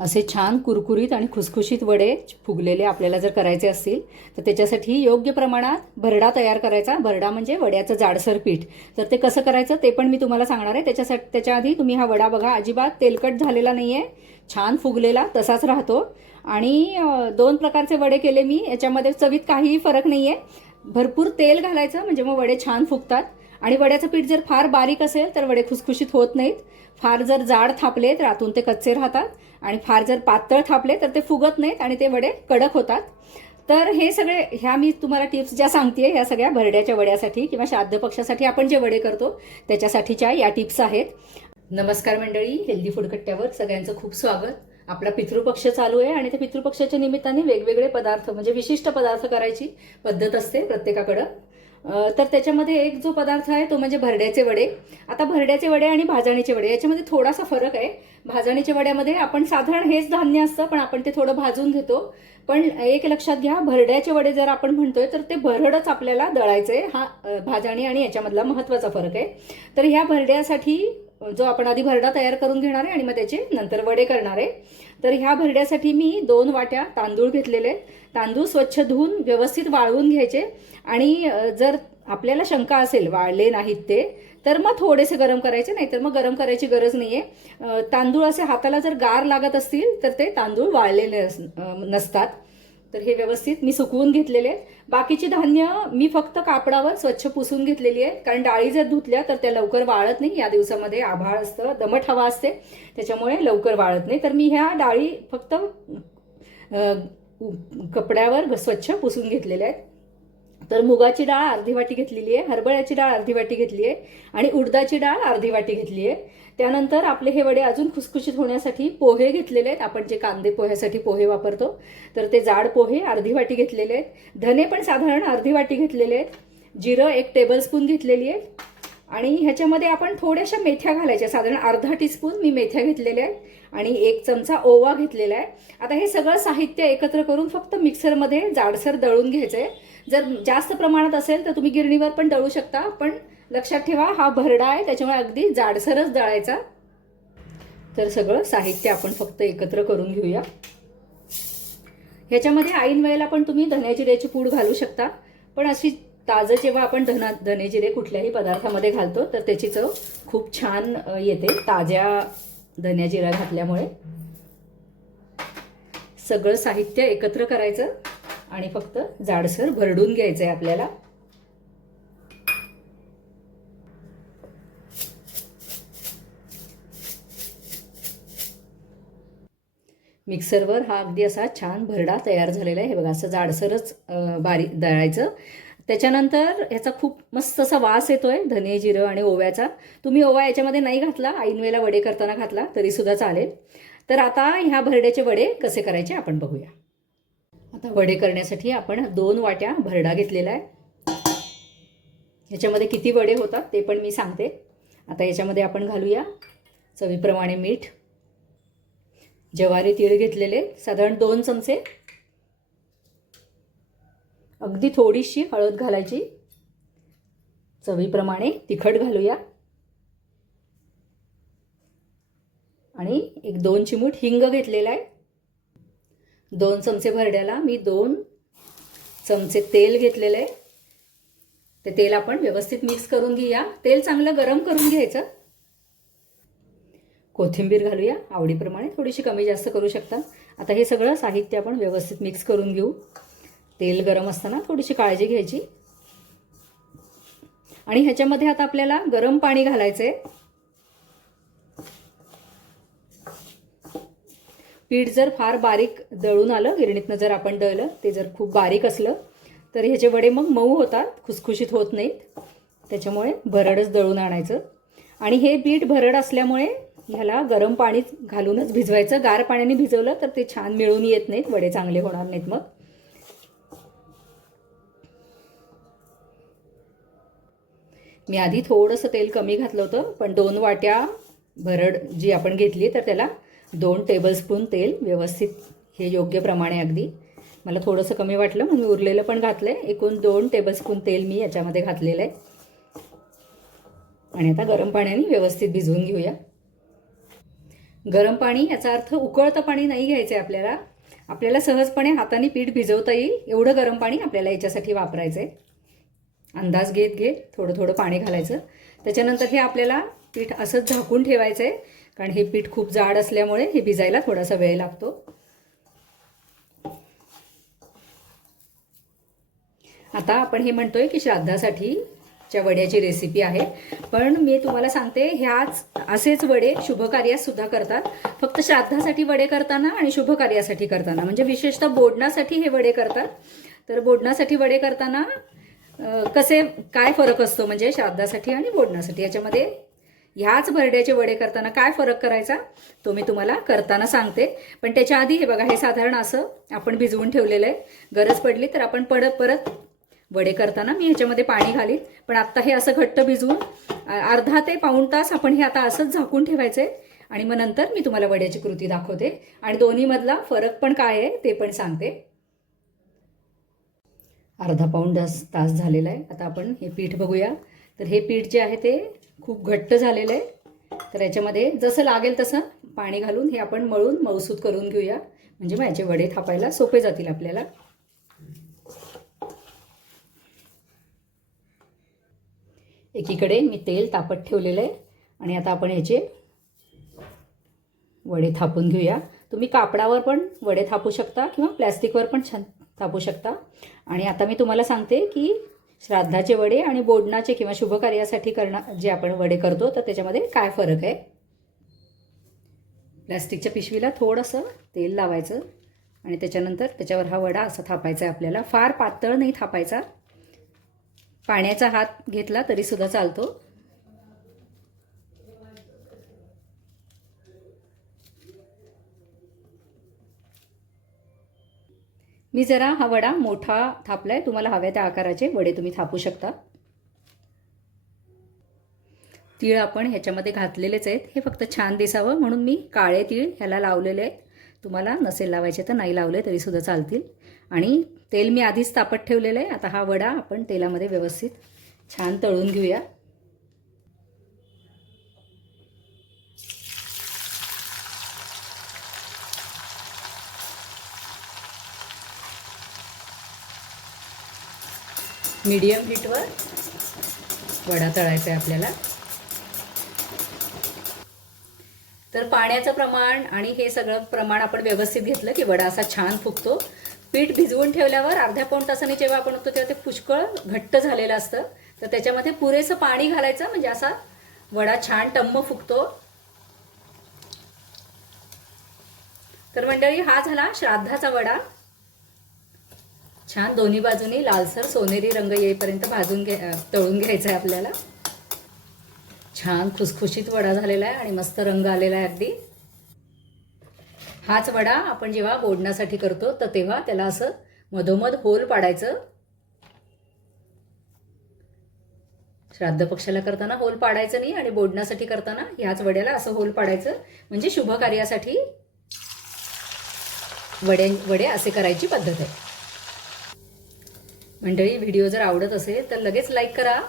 असे छान कुरकुरीत आणि खुसखुशीत वडे फुगलेले आपल्याला जर करायचे असतील तर त्याच्यासाठी योग्य प्रमाणात भरडा तयार करायचा. भरडा म्हणजे वड्याचं जाडसर पीठ. तर ते कसं करायचं ते पण मी तुम्हाला सांगणार आहे. त्याच्यासाठी त्याच्या आधी तुम्ही हा वडा बघा. अजिबात तेलकट झालेला नाही आहे छान फुगलेला तसाच राहतो. आणि दोन प्रकारचे वडे केले मी. याच्यामध्ये चवीत काहीही फरक नाही आहे भरपूर तेल घालायचं म्हणजे मग वडे छान फुगतात. आणि वड्याचं पीठ जर फार बारीक असेल तर वडे खुसखुशीत होत नाहीत. फार जर जाड थापले तर आतून ते कच्चे राहतात. आणि फार जर पातळ थापले तर ते फुगत नाहीत आणि ते वडे कडक होतात. तर हे सगळे ह्या मी तुम्हाला टिप्स ज्या सांगते ह्या सगळ्या भरड्याच्या वड्यासाठी किंवा श्राद्ध पक्षासाठी आपण जे वडे करतो त्याच्यासाठीच्या या टिप्स आहेत. नमस्कार मंडळी हेल्दी फूड कट्ट्यावर सगळ्यांचं खूप स्वागत. आपला पितृपक्ष चालू आहे आणि त्या पितृपक्षाच्या निमित्ताने वेगवेगळे पदार्थ म्हणजे विशिष्ट पदार्थ करायची पद्धत असते प्रत्येकाकडं. तर त्याच्यामध्ये एक जो पदार्थ आहे तो म्हणजे भरड्याचे वडे. आता भरड्याचे वडे आणि भाजणीचे वडे याच्यामध्ये थोडासा फरक आहे. भाजणीच्या वड्यामध्ये आपण साधारण हेच धान्य असतं पण आपण ते थोडं भाजून घेतो. पण एक लक्षात घ्या भरड्याचे वडे जर आपण म्हणतोय तर ते भरडच आपल्याला दळायचे. हा भाजणी आणि याच्यामधला महत्त्वाचा फरक आहे. तर ह्या भरड्यासाठी जो आपण आधी भरडा तयार करून घेणार आहे आणि मग त्याचे नंतर वडे करणार आहे. तर ह्या भरड्यासाठी मी दोन वाट्या तांदूळ घेतलेले आहेत. तांदूळ स्वच्छ धुवून व्यवस्थित वाळवून घ्यायचे. आणि जर आपल्याला शंका असेल वाळले नाहीत ते तर मग थोडेसे गरम करायचे. नाही तर मग गरम करायची गरज नाही आहे तांदूळ असे हाताला जर गार लागत असतील तर ते तांदूळ वाळलेले नस- नसतात. तर हे व्यवस्थित मी सुकवून घेतलेले आहेत. बाकीची धान्य मी फक्त कापडावर स्वच्छ पुसून घेतलेली आहे. कारण डाळी जर धुतल्या तर त्या लवकर वाळत नाही. या दिवसामध्ये आभाळ असतं दमट हवा असते. त्याच्यामुळे लवकर वाळत नाही. तर मी ह्या डाळी फक्त कपड्यावर स्वच्छ पुसून घेतलेल्या आहेत. तर मुगाची डाळ अर्धी वाटी घेतलेली आहे हरभऱ्याची डाळ अर्धी वाटी घेतली आहे आणि उडदाची डाळ अर्धी वाटी घेतली आहे. त्यानंतर आपले हे वडे अजून खुसखुशीत होण्यासाठी पोहे घेतलेले आहेत. आपण जे कांदे पोह्यासाठी पोहे वापरतो तर ते जाड पोहे अर्धी वाटी घेतलेले आहेत. धने पण साधारण अर्धी वाटी घेतलेले आहेत. जिरं एक टेबलस्पून घेतलेली आहे. आणि ह्याच्यामध्ये आपण थोड्याशा मेथ्या घालायच्या. साधारण अर्धा टीस्पून मी मेथ्या घेतलेल्या आहेत. आणि एक चमचा ओवा घेतलेला आहे. आता हे सगळं साहित्य एकत्र करून फक्त मिक्सरमध्ये जाडसर दळून घ्यायचं आहे जर जास्त प्रमाणात असेल तर तुम्ही गिरणीवर पण दळू शकता पण लक्षात ठेवा हा भरडा आहे त्याच्यामुळे अगदी जाडसरच दळायचा. तर सगळं साहित्य आपण फक्त एकत्र करून घेऊया. ह्याच्यामध्ये ऐन वेळेला पण तुम्ही धन्या जिऱ्याची पूड घालू शकता पण अशी ताजं जेव्हा आपण धना धने जिरे कुठल्याही पदार्थामध्ये घालतो तर त्याची चव खूप छान येते ताज्या धन्या जिरा घातल्यामुळे. सगळं साहित्य एकत्र करायचं. आणि फक्त जाडसर भरडून घ्यायचं आहे आपल्याला. मिक्सरवर हा अगदी असा छान भरडा तयार झालेला आहे. हे बघा असं जाडसरच अं, बारीक दळायचं. त्याच्यानंतर ह्याचा खूप मस्त असा वास येतोय धने जिरं आणि ओव्याचा. तुम्ही ओवा याच्यामध्ये नाही घातला ऐनवेला वडे करताना घातला तरीसुद्धा चालेल. तर आता ह्या भरड्याचे वडे कसे करायचे आपण बघूया. आता वडे करण्यासाठी आपण दोन वाट्या भरडा घेतलेला आहे. याच्यामध्ये किती वडे होतात ते पण मी सांगते. आता याच्यामध्ये आपण घालूया चवीप्रमाणे मीठ. ज्वारी तीळ घेतलेले साधारण दोन चमचे. अगदी थोडीशी हळद घालायची. चवीप्रमाणे तिखट घालूया. आणि एक दोन चिमूट हिंग घेतलेला आहे. दोन चमचे भरड्याला मी दोन चमचे तेल घेतलेलं. आहे ते तेल आपण व्यवस्थित मिक्स करून घेऊया. तेल चांगलं गरम करून घ्यायचं. कोथिंबीर घालूया. आवडीप्रमाणे थोडीशी कमी जास्त करू शकता. आता हे सगळं साहित्य आपण व्यवस्थित मिक्स करून घेऊ. तेल गरम असताना थोडीशी काळजी घ्यायची. आणि ह्याच्यामध्ये आता आपल्याला गरम पाणी घालायचं आहे पीठ जर फार बारीक दळून आलं गिरणीतनं जर आपण दळलं ते जर खूप बारीक असलं तर ह्याचे वडे मग मऊ होतात खुसखुशीत होत नाहीत. त्याच्यामुळे भरडच दळून आणायचं. आणि हे पीठ भरड असल्यामुळे ह्याला गरम पाणी घालूनच भिजवायचं. गार पाण्याने भिजवलं तर ते छान मिळून येत नाहीत वडे चांगले होणार नाहीत मग. मी आधी थोडंसं तेल कमी घातलं होतं पण दोन वाट्या भरड जी आपण घेतली तर त्याला दोन टेबलस्पून तेल व्यवस्थित हे योग्य प्रमाणे अगदी. मला थोडंसं कमी वाटलं म्हणून मी उरलेलं पण घातलं आहे एकूण दोन टेबलस्पून तेल मी याच्यामध्ये घातलेलं आहे. आणि आता गरम पाण्याने व्यवस्थित भिजवून घेऊया. गरम पाणी याचा अर्थ उकळतं पाणी नाही घ्यायचं आहे आपल्याला. आपल्याला सहजपणे हाताने पीठ भिजवता येईल. एवढं गरम पाणी आपल्याला याच्यासाठी वापरायचं आहे अंदाज घेत घेत थोडं थोडं पाणी घालायचं. त्याच्यानंतर हे आपल्याला पीठ असंच झाकून ठेवायचं आहे कारण हे पीठ खूप जाड असल्यामुळे हे भिजायला थोडासा वेळ लागतो. आता आपण हे म्हणतोय की श्राद्धासाठी च्या वड्याची रेसिपी आहे. पण मी तुम्हाला सांगते ह्याच असेच वडे शुभकार्यात सुद्धा करतात. फक्त श्राद्धासाठी वडे करताना आणि शुभकार्यासाठी करताना. म्हणजे विशेषतः बोडण्यासाठी हे वडे करतात. तर बोडण्यासाठी वडे करताना कसे काय फरक असतो? म्हणजे श्राद्धासाठी आणि बोडण्यासाठी याच्यामध्ये ह्याच भरड्याचे वडे करताना काय फरक करायचा तो मी तुम्हाला करताना सांगते. पण त्याच्या आधी हे बघा हे साधारण असं आपण भिजवून ठेवलेलं आहे. गरज पडली तर आपण पडत परत वडे करताना मी ह्याच्यामध्ये पाणी घालीन. पण आत्ता हे असं घट्ट भिजवून अर्धा ते पाऊण तास आपण हे आता असंच झाकून ठेवायचं आहे आणि मग नंतर मी तुम्हाला वड्याची कृती दाखवते. आणि दोन्हीमधला फरक पण काय आहे ते पण सांगते. अर्धा पाऊण तास तास झालेला आहे. आता आपण हे पीठ बघूया. तर हे पीठ जे आहे ते खूप घट्ट झालेलं आहे. तर याच्यामध्ये जसं लागेल तसं पाणी घालून हे आपण मळून मऊसूत करून घेऊया. म्हणजे मग याचे वडे थापायला सोपे जातील आपल्याला. एकीकडे मी तेल तापत ठेवलेलं आहे आणि आता आपण ह्याचे वडे थापून घेऊया. तुम्ही कापडावर पण वडे थापू शकता किंवा प्लॅस्टिकवर पण छान थापू शकता. आणि आता मी तुम्हाला सांगते की श्राद्धाचे वडे आणि बोडणाचे किंवा शुभकार्यासाठी करणार जे आपण वडे करतो तर त्याच्यामध्ये काय फरक आहे? प्लॅस्टिकच्या पिशवीला थोडंसं तेल लावायचं आणि त्याच्यानंतर त्याच्यावर हा वडा असा थापायचा आहे आपल्याला. फार पातळ नाही थापायचा. पाण्याचा हात घेतला तरीसुद्धा चालतो. मी जरा हा वडा मोठा थापलाय. तुम्हाला हव्या त्या आकाराचे वडे तुम्ही थापू शकता. तीळ आपण ह्याच्यामध्ये घातलेलेच आहेत. हे फक्त छान दिसावं. म्हणून मी काळे तीळ ह्याला लावलेले आहेत. तुम्हाला नसेल लावायचे तर नाही लावले तरीसुद्धा चालतील. आणि तेल मी आधीच तापत ठेवलेलं आहे. आता हा वडा आपण तेलामध्ये व्यवस्थित छान तळून घेऊया. मीडियम हीटवर वडा तळायचा आहे आपल्याला. तर पाण्याचं प्रमाण आणि हे सगळं प्रमाण आपण व्यवस्थित घेतलं की वडा असा छान फुगतो. पीठ भिजवून ठेवल्यावर अर्ध्या पाऊण तासाने जेव्हा आपण होतो तेव्हा ते पुष्कळ घट्ट झालेलं असतं. तर त्याच्यामध्ये पुरेसं पाणी घालायचं म्हणजे असा वडा छान टम्म फुगतो. तर मंडळी हा झाला श्राद्धाचा वडा. छान दोन्ही बाजूनी लालसर सोनेरी रंग येईपर्यंत भाजून घे तळून घ्यायचं आहे आपल्याला. छान खुसखुशीत वडा झालेला आहे आणि मस्त रंग आलेला आहे अगदी. हाच वडा आपण जेव्हा बोडण्यासाठी करतो तर तेव्हा त्याला असं मधोमध होल पाडायचं. श्राद्ध पक्षाला करताना होल पाडायचं नाही आणि बोडण्यासाठी करताना ह्याच वड्याला असं होल पाडायचं. म्हणजे शुभ कार्यासाठी वड्या वडे असे करायची पद्धत आहे. मंडळी व्हिडिओ जर आवडत असेल तर लगेच लाईक करा.